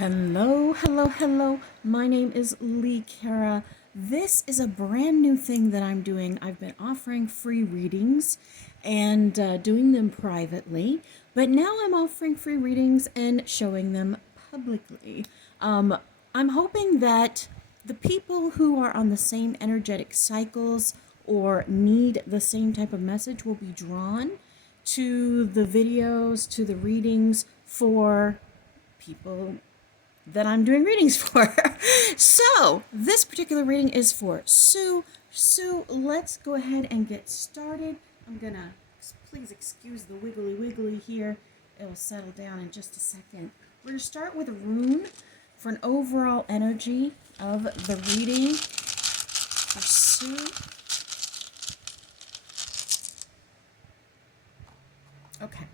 Hello, hello, hello. My name is Lee Kara. This is a brand new thing that I'm doing. I've been offering free readings and doing them privately, but now I'm offering free readings and showing them publicly. I'm hoping that the people who are on the same energetic cycles or need the same type of message will be drawn to the videos, to the readings for people that I'm doing readings for. So, this particular reading is for Sue. Sue, let's go ahead and get started. I'm gonna, please excuse the wiggly here. It'll settle down in just a second. We're gonna start with a rune for an overall energy of the reading for Sue. Okay,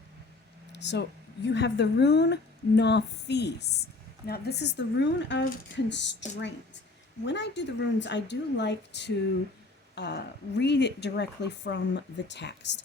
so you have the rune Nafis. Now, this is the rune of constraint. When I do the runes, I do like to read it directly from the text.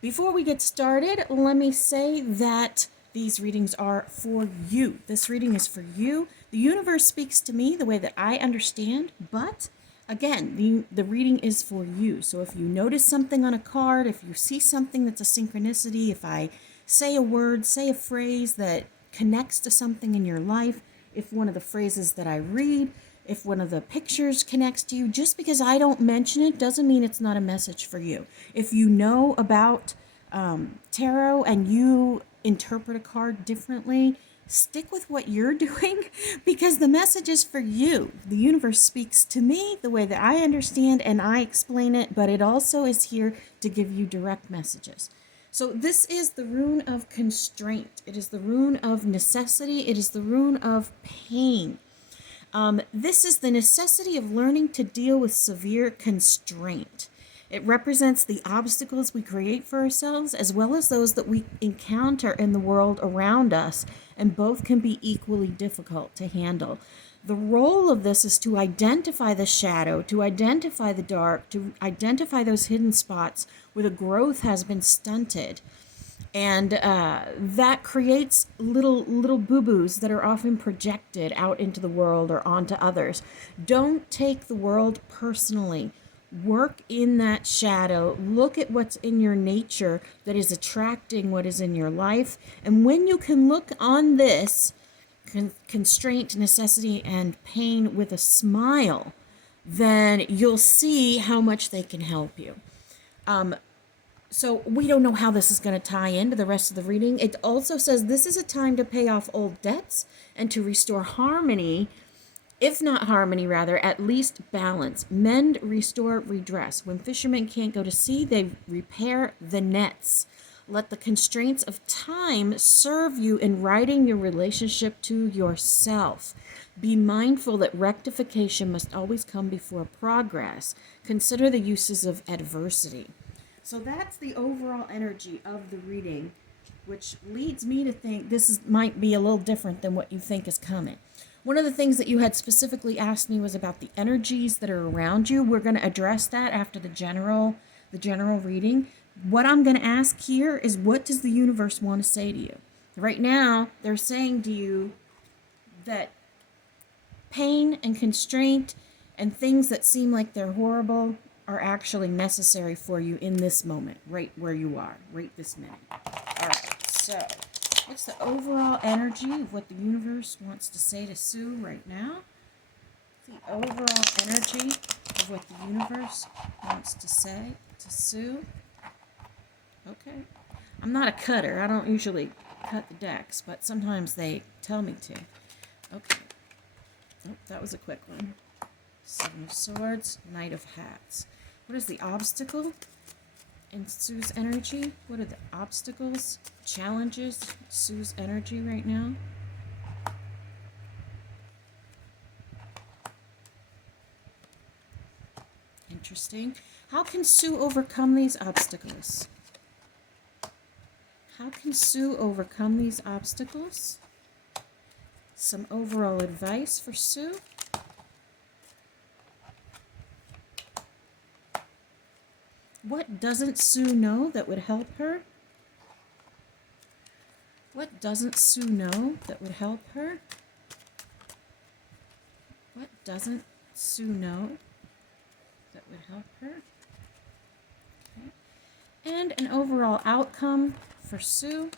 Before we get started, let me say that these readings are for you. This reading is for you. The universe speaks to me the way that I understand, but again, the reading is for you. So if you notice something on a card, if you see something that's a synchronicity, if I say a word, say a phrase that connects to something in your life, if one of the phrases that I read, if one of the pictures connects to you, just because I don't mention it doesn't mean it's not a message for you. If you know about tarot and you interpret a card differently, stick with what you're doing because the message is for you. The universe speaks to me the way that I understand and I explain it, but it also is here to give you direct messages. So this is the rune of constraint. It is the rune of necessity. It is the rune of pain. This is the necessity of learning to deal with severe constraint. It represents the obstacles we create for ourselves as well as those that we encounter in the world around us, and both can be equally difficult to handle. The role of this is to identify the shadow, to identify the dark, to identify those hidden spots where the growth has been stunted. And that creates little boo-boos that are often projected out into the world or onto others. Don't take the world personally. Work in that shadow. Look at what's in your nature that is attracting what is in your life. And when you can look on this constraint, necessity, and pain with a smile, then you'll see how much they can help you. So we don't know how this is going to tie into the rest of the reading. It also says this is a time to pay off old debts and to restore harmony, if not harmony, rather, at least balance. Mend, restore, redress. When fishermen can't go to sea, they repair the nets. Let the constraints of time serve you in righting your relationship to yourself. Be mindful that rectification must always come before progress. Consider the uses of adversity. So that's the overall energy of the reading, which leads me to think might be a little different than what you think is coming. One of the things that you had specifically asked me was about the energies that are around you. We're going to address that after the general reading. What I'm going to ask here is, what does the universe want to say to you? Right now, they're saying to you that pain and constraint and things that seem like they're horrible are actually necessary for you in this moment, right where you are, right this minute. All right, so what's the overall energy of what the universe wants to say to Sue right now? The overall energy of what the universe wants to say to Sue. Okay. I'm not a cutter. I don't usually cut the decks, but sometimes they tell me to. Okay. Oh, that was a quick one. Seven of Swords, Knight of Hats. What is the obstacle in Sue's energy? What are the obstacles, challenges, Sue's energy right now? Interesting. How can Sue overcome these obstacles? How can Sue overcome these obstacles? Some overall advice for Sue. What doesn't Sue know that would help her? What doesn't Sue know that would help her? What doesn't Sue know that would help her? Okay. And an overall outcome for Sue.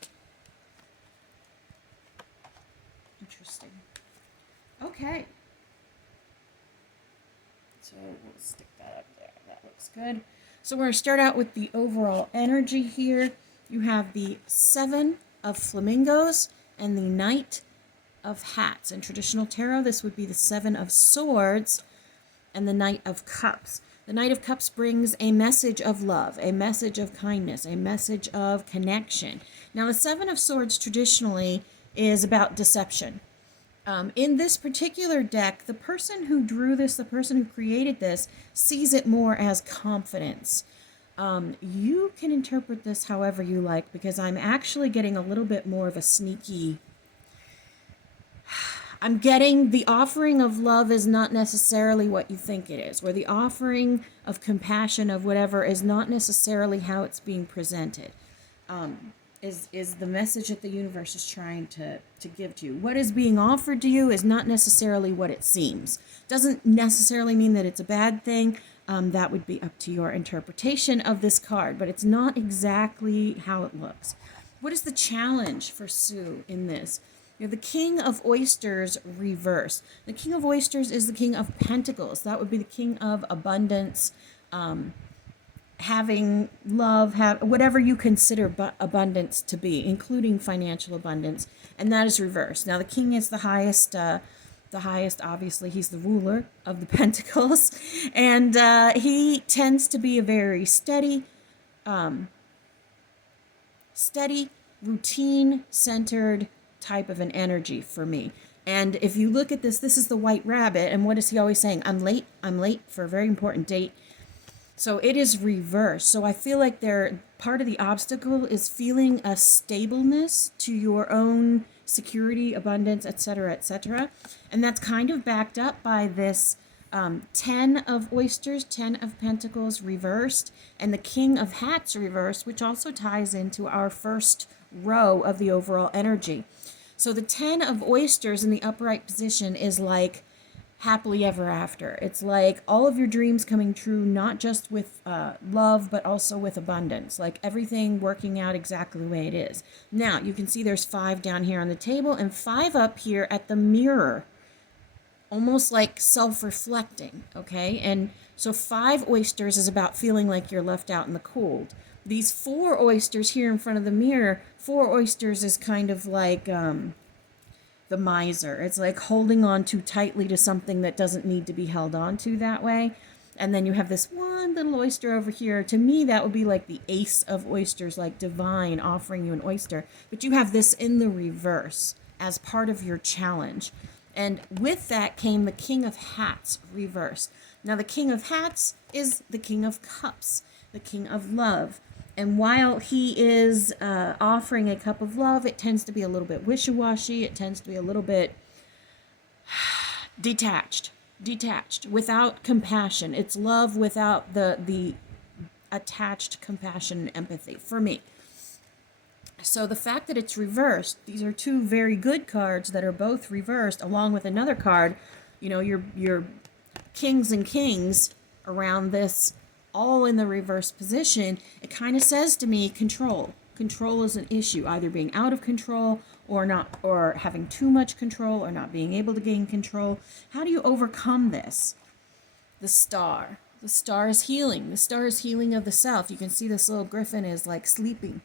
Interesting. Okay. So we'll stick that up there. That looks good. So we're going to start out with the overall energy here. You have the 7 of flamingos and the Knight of hats. In traditional tarot, this would be the 7 of swords and the Knight of cups. The Knight of Cups brings a message of love, a message of kindness, a message of connection. Now, the 7 of Swords traditionally is about deception. In this particular deck, the person who drew this, the person who created this, sees it more as confidence. You can interpret this however you like, because I'm actually getting a little bit more of a sneaky... I'm getting the offering of love is not necessarily what you think it is, or the offering of compassion of whatever is not necessarily how it's being presented. Is the message that the universe is trying to give to you. What is being offered to you is not necessarily what it seems. Doesn't necessarily mean that it's a bad thing. That would be up to your interpretation of this card, but it's not exactly how it looks. What is the challenge for Sue in this? You have the King of Oysters reversed. The King of Oysters is the King of Pentacles. That would be the King of Abundance, having love, whatever you consider abundance to be, including financial abundance, and that is reversed. Now, the King is the highest, obviously, he's the ruler of the Pentacles, and he tends to be a very steady, routine-centered type of an energy for me. And if you look at this, this is the White Rabbit, and what is he always saying? I'm late for a very important date. So it is reversed. So I feel like part of the obstacle is feeling a stableness to your own security, abundance, etc., etc. And that's kind of backed up by this 10 of oysters, 10 of pentacles reversed, and the King of hats reversed, which also ties into our first row of the overall energy. So the 10 of oysters in the upright position is like happily ever after. It's like all of your dreams coming true, not just with love, but also with abundance. Like everything working out exactly the way it is. Now, you can see there's 5 down here on the table and 5 up here at the mirror. Almost like self-reflecting, okay? And so 5 oysters is about feeling like you're left out in the cold. These 4 oysters here in front of the mirror, 4 oysters is kind of like the miser. It's like holding on too tightly to something that doesn't need to be held on to that way. And then you have this one little oyster over here. To me, that would be like the ace of oysters, like divine offering you an oyster. But you have this in the reverse as part of your challenge. And with that came the King of Hats reversed. Now, the King of Hats is the King of Cups, the King of Love. And while he is offering a cup of love, it tends to be a little bit wishy-washy. It tends to be a little bit detached, without compassion. It's love without the attached compassion and empathy for me. So the fact that it's reversed, these are 2 very good cards that are both reversed, along with another card, you know, your kings and kings around this, all in the reverse position. It kind of says to me, control. Control is an issue, either being out of control or not, or having too much control or not being able to gain control. How do you overcome this? The Star. The Star is healing. The Star is healing of the self. You can see this little griffin is like sleeping.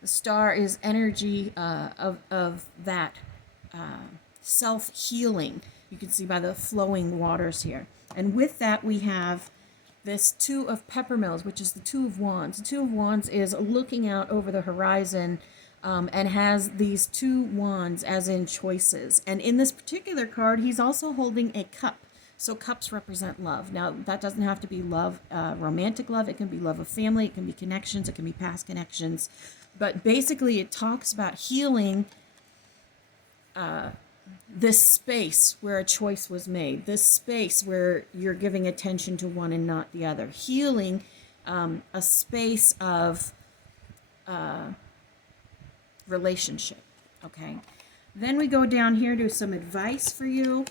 The Star is energy of that self-healing. You can see by the flowing waters here. And with that, we have this 2 of peppermills, which is the 2 of wands. The 2 of wands is looking out over the horizon and has these 2 wands as in choices. And in this particular card, he's also holding a cup. So cups represent love. Now, that doesn't have to be love, romantic love. It can be love of family. It can be connections. It can be past connections. But basically, it talks about healing this space where a choice was made, this space where you're giving attention to one and not the other, healing a space of relationship, okay? Then we go down here to some advice for you.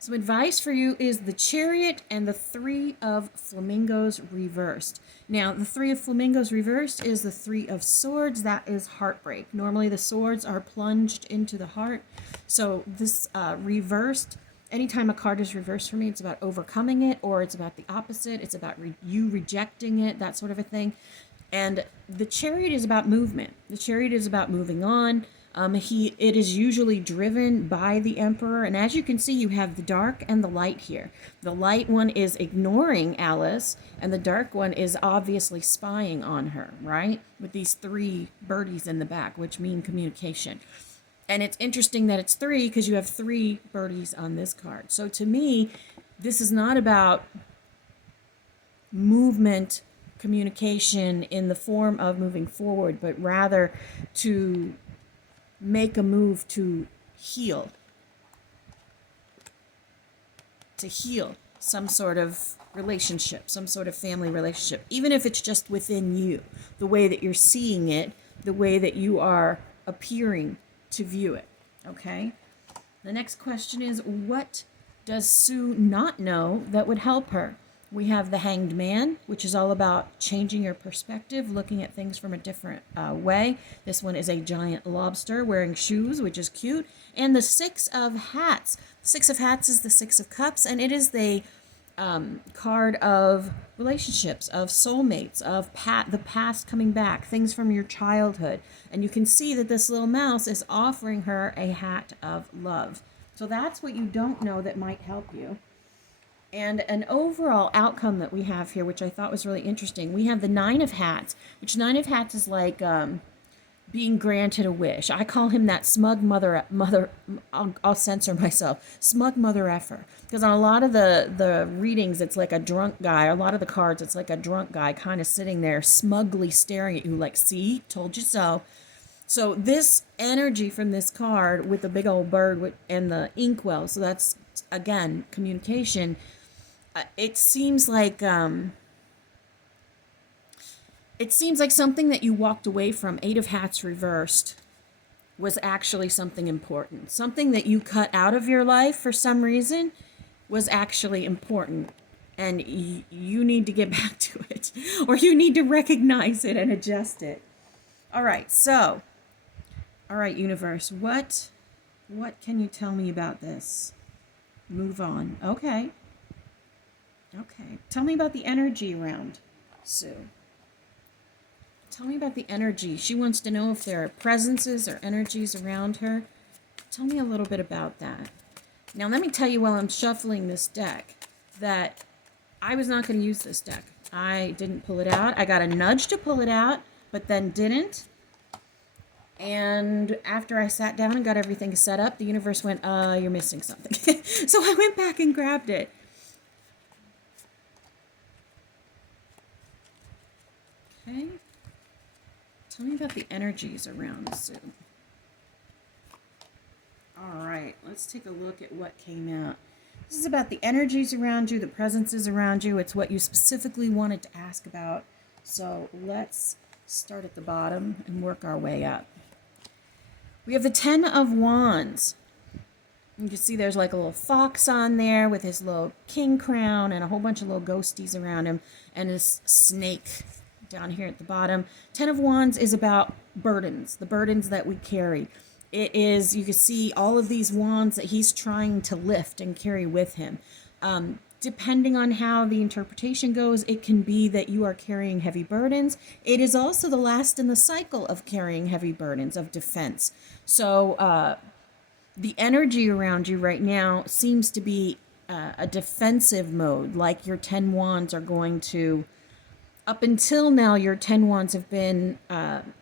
Some advice for you is the Chariot and the Three of Flamingos reversed. Now, the Three of Flamingos reversed is the Three of Swords. That is heartbreak. Normally, the swords are plunged into the heart. So this reversed, anytime a card is reversed for me, it's about overcoming it, or it's about the opposite. It's about you rejecting it, that sort of a thing. And the Chariot is about movement. The Chariot is about moving on. It is usually driven by the Emperor, and as you can see, you have the dark and the light here. The light one is ignoring Alice, and the dark one is obviously spying on her, right? With these three birdies in the back, which mean communication. And it's interesting that it's three because you have three birdies on this card. So to me, this is not about movement, communication in the form of moving forward, but rather to make a move to heal some sort of relationship, some sort of family relationship, even if it's just within you, the way that you're seeing it, the way that you are appearing to view it. Okay? The next question is, what does Sue not know that would help her? We have the Hanged Man, which is all about changing your perspective, looking at things from a different way. This one is a giant lobster wearing shoes, which is cute. And the Six of Hats. Six of Hats is the Six of Cups, and it is the card of relationships, of soulmates, of the past coming back, things from your childhood. And you can see that this little mouse is offering her a hat of love. So that's what you don't know that might help you. And an overall outcome that we have here, which I thought was really interesting, we have the Nine of Hats, which Nine of Hats is like being granted a wish. I call him that smug mother. I'll censor myself. Smug mother effer. Because on a lot of the readings, it's like a drunk guy. A lot of the cards, it's like a drunk guy kind of sitting there smugly staring at you like, see, told you so. So this energy from this card with the big old bird and the inkwell, so that's, again, communication. It seems like something that you walked away from, Eight of Hats reversed, was actually something important. Something that you cut out of your life for some reason was actually important. And you need to get back to it. Or you need to recognize it and adjust it. All right, so, all right, universe, what can you tell me about this? Move on. Okay. Tell me about the energy around Sue. Tell me about the energy. She wants to know if there are presences or energies around her. Tell me a little bit about that. Now, let me tell you while I'm shuffling this deck that I was not going to use this deck. I didn't pull it out. I got a nudge to pull it out, but then didn't. And after I sat down and got everything set up, the universe went, you're missing something. So I went back and grabbed it. Okay. Tell me about the energies around Sue. All right, let's take a look at what came out. This is about the energies around you, the presences around you. It's what you specifically wanted to ask about. So let's start at the bottom and work our way up. We have the Ten of Wands. You can see there's like a little fox on there with his little king crown and a whole bunch of little ghosties around him and his snake down here at the bottom. Ten of Wands is about burdens, the burdens that we carry. It is, you can see all of these wands that he's trying to lift and carry with him. Depending on how the interpretation goes, it can be that you are carrying heavy burdens. It is also the last in the cycle of carrying heavy burdens of defense. So the energy around you right now seems to be a defensive mode, like your 10 wands are going to, up until now, your 10 wands have been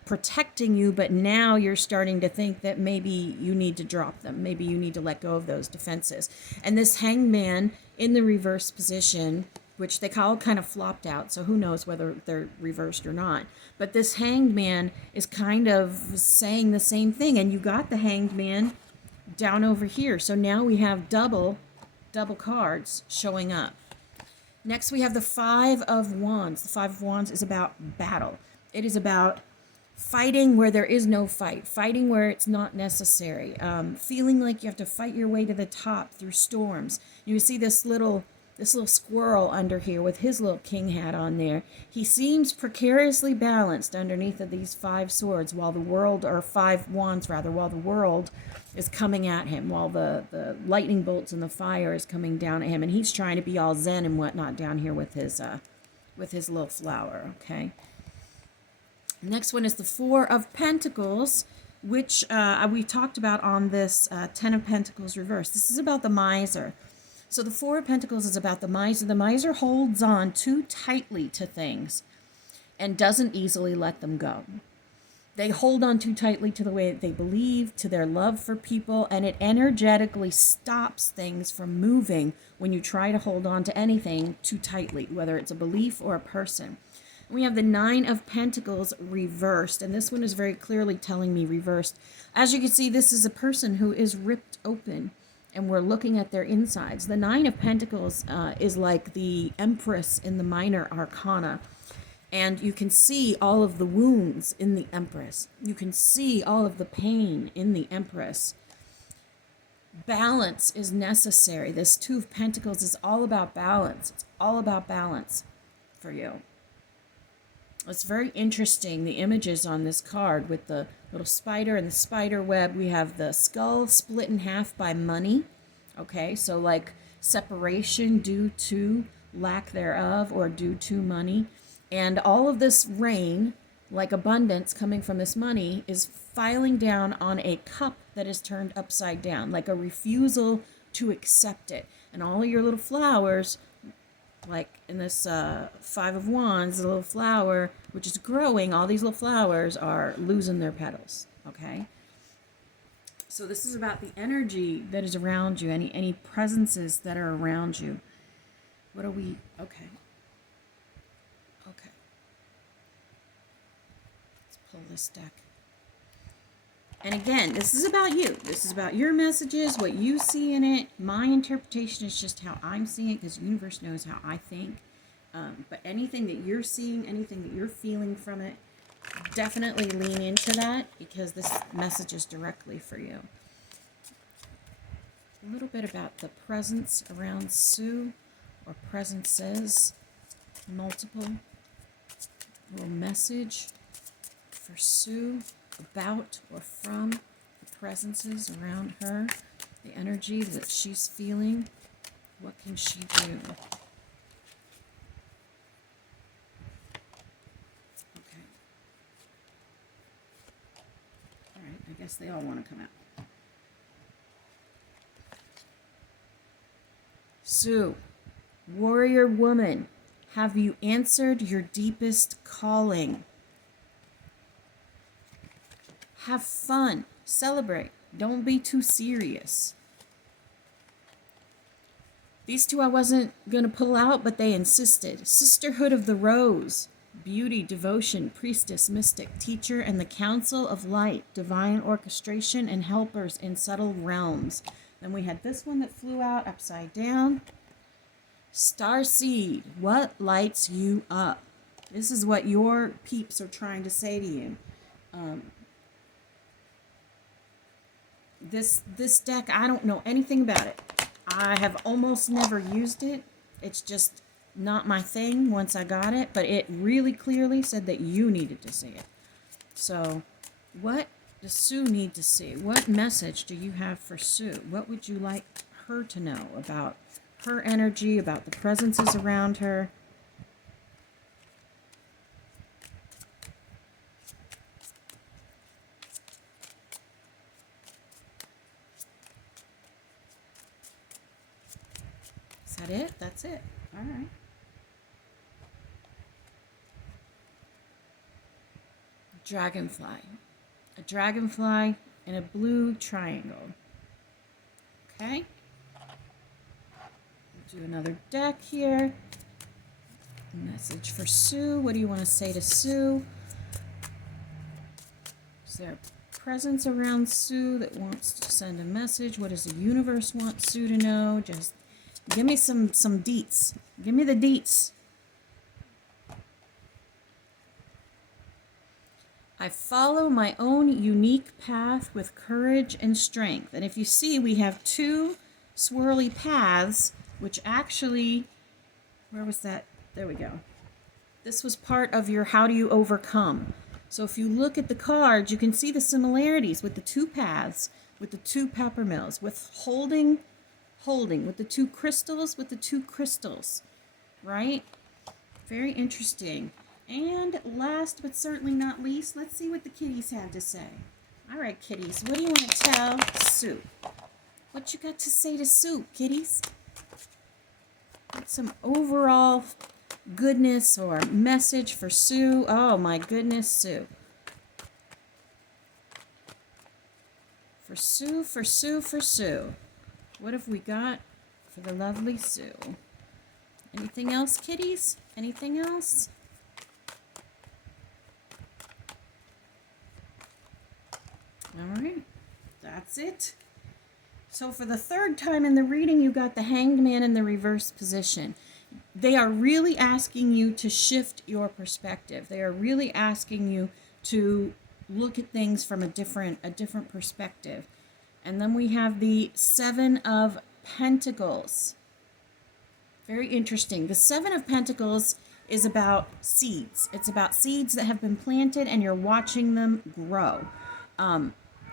protecting you, but now you're starting to think that maybe you need to drop them. Maybe you need to let go of those defenses. And this Hanged Man in the reverse position, which they all kind of flopped out, so who knows whether they're reversed or not. But this Hanged Man is kind of saying the same thing, and you got the Hanged Man down over here. So now we have double cards showing up. Next, we have the Five of Wands. The Five of Wands is about battle. It is about fighting where there is no fight, fighting where it's not necessary, feeling like you have to fight your way to the top through storms. You see this little squirrel under here with his little king hat on there. He seems precariously balanced underneath of these 5 swords while the world, or 5 wands rather, while the world is coming at him, while the lightning bolts and the fire is coming down at him, and he's trying to be all zen and whatnot down here with his little flower, okay? Next one is the 4 of Pentacles, which we talked about on this 10 of Pentacles reverse. This is about the miser. So the 4 of Pentacles is about the miser. The miser holds on too tightly to things and doesn't easily let them go. They hold on too tightly to the way that they believe, to their love for people, and it energetically stops things from moving when you try to hold on to anything too tightly, whether it's a belief or a person. We have the 9 of Pentacles reversed, and this one is very clearly telling me reversed. As you can see, this is a person who is ripped open, and we're looking at their insides. The 9 of Pentacles is like the Empress in the Minor Arcana, and you can see all of the wounds in the Empress. You can see all of the pain in the Empress. Balance is necessary. This 2 of Pentacles is all about balance. It's all about balance for you. It's very interesting, the images on this card with the little spider and the spider web. We have the skull split in half by money. Okay, so like separation due to lack thereof or due to money. And all of this rain, like abundance coming from this money, is filing down on a cup that is turned upside down, like a refusal to accept it. And all of your little flowers, like in this 5 of Wands, the little flower, which is growing, all these little flowers are losing their petals, okay? So this is about the energy that is around you, any presences that are around you. What are we, okay. Okay. Let's pull this deck. And again, this is about you. This is about your messages, what you see in it. My interpretation is just how I'm seeing it, because the universe knows how I think. But anything that you're seeing, anything that you're feeling from it, definitely lean into that, because this message is directly for you. A little bit about the presence around Sue, or presences, multiple. A little message for Sue about or from the presences around her, the energy that she's feeling. What can she do? Okay. All right, I guess they all want to come out. Sue, warrior woman, have you answered your deepest calling? Have fun. Celebrate. Don't be too serious. These 2 I wasn't going to pull out, but they insisted. Sisterhood of the Rose. Beauty, devotion, priestess, mystic, teacher, and the council of light. Divine orchestration and helpers in subtle realms. Then we had this one that flew out upside down. Starseed. What lights you up? This is what your peeps are trying to say to you. This deck, I don't know anything about it. I have almost never used it. It's just not my thing once I got it, but it really clearly said that you needed to see it. So, what does Sue need to see? What message do you have for Sue? What would you like her to know about her energy, about the presences around her? Is that it? That's it. All right. Dragonfly. A dragonfly in a blue triangle. Okay. Do another deck here. Message for Sue. What do you want to say to Sue? Is there a presence around Sue that wants to send a message? What does the universe want Sue to know? Just give me some deets. Give me the deets. I follow my own unique path with courage and strength. And if you see, we have two swirly paths, which actually, where was that? There we go. This was part of your how do you overcome. So if you look at the cards, you can see the similarities with the two paths, with the two peppermills, with holding, with the two crystals, right? Very interesting. And last but certainly not least, let's see what the kitties have to say. All right, kitties, what do you want to tell Sue? What you got to say to Sue, kitties? What's some overall goodness or message for Sue? Oh my goodness, Sue. For Sue, for Sue, for Sue. What have we got for the lovely Sue? Anything else, kitties? Anything else? All right, that's it. So for the third time in the reading, you got the Hanged Man in the reverse position. They are really asking you to shift your perspective. They are really asking you to look at things from a different perspective. And then we have the Seven of Pentacles. Very interesting. The Seven of Pentacles is about seeds. It's about seeds that have been planted and you're watching them grow.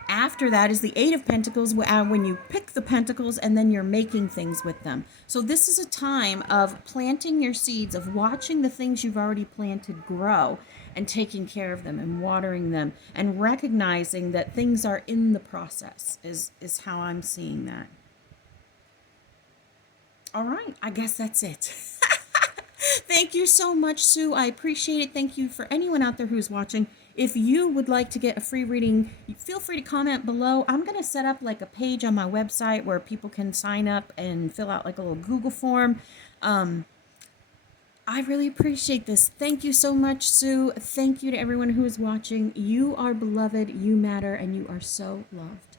After that is the Eight of Pentacles, when you pick the pentacles and then you're making things with them. So this is a time of planting your seeds, of watching the things you've already planted grow and taking care of them and watering them and recognizing that things are in the process is how I'm seeing that. All right, I guess that's it. Thank you so much, Sue. I appreciate it. Thank you for anyone out there who's watching. If you would like to get a free reading, feel free to comment below. I'm going to set up like a page on my website where people can sign up and fill out like a little Google form. I really appreciate this. Thank you so much, Sue. Thank you to everyone who is watching. You are beloved, you matter, and you are so loved.